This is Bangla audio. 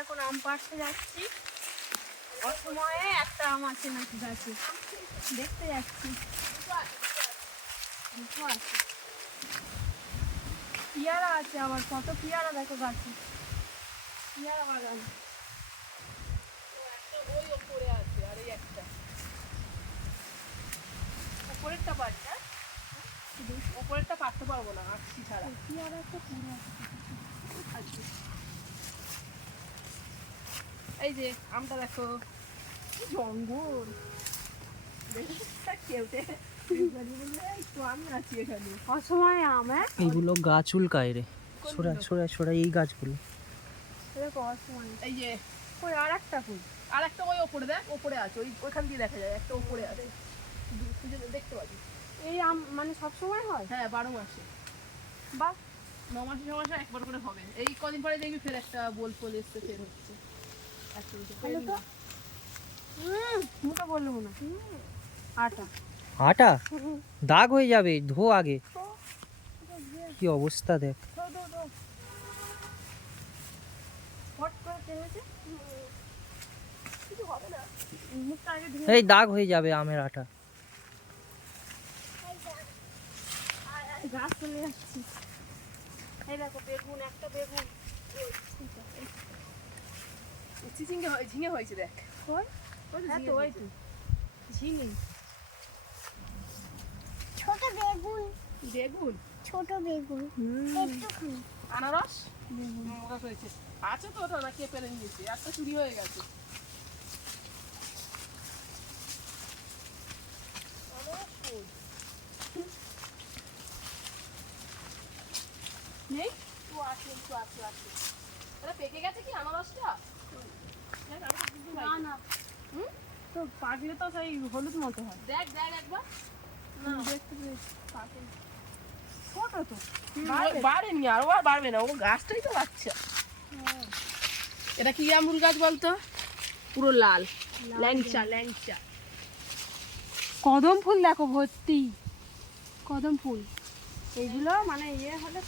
এখন আম পাড়তে যাচ্ছি। অসময়ে একটা আম আছে নাকি গাছে? দেখতে যাচ্ছি। দুটো আছে পিয়ারা আছে আবার, কত পিয়ারা দেখো গাছে। পিয়ারা বাগান। ওপরেরটা পারি না ওপরেরটা পারতে পারব না আটছি ছাড়া। পিয়ারা একটা পুরো আছে। এই যে আমটা দেখো। জঙ্গল। দেখি কেউতে একটু আমি আছি এখানে। আম হ্যাঁ? এইগুলো গাছ উল্কায় রে। সরা সরা এই গাছগুলো। দেখো অসময়ে। এই যে ওই আর একটা ফুল। আর একটা ওই ওপরে দেখ ওপরে আছে। ওই ওইখান দিয়ে দেখা যায় একটা ওপরে আছে। দেখতে পাবি। এই আম মানে সব সময় হয়? হ্যাঁ বারো মাসে। বাহ। ন মাসে ছ মাসে একবার করে হবে। এই কদিন পরে দেখবি ফের একটা বোল ফোল এসছে ফের হচ্ছে। আটা। দাগ হয়ে যাবে ধো আগে। কি অবস্থা দেখ। এই দাগ হয়ে যাবে আমের আটা। গাছ চলে যাচ্ছি এই দেখো বেগুন একটা বেগুন। চিচিঙ্গে ঝিঙে হয়েছে দেখ। তো হ্যাঁ ঝিঙে তো। তো। ছোট বেগুন। বেগুন? ছোট বেগুন। একটুখানি। আনারস? মোটা হয়েছে। আছে তো ওটা না কে পেরে নিয়েছে একটা চুরি হয়ে গেছে। নেই? একটু আছে একটু আছে আছে। এটা পেকে গেছে কি আনারসটা? তো পাকলে তো সেই হলুদ মতো হয় দেখ দেখ একবার বাড়েনি আরও আর বাড়বে না ও তো বাচ্চা এটা কি গাছ বলতো পুরো লাল ল্যাংচা ল্যাংচা কদম ফুল দেখো ভর্তি। কদম ফুল। এইগুলো মানে ইয়ে হলে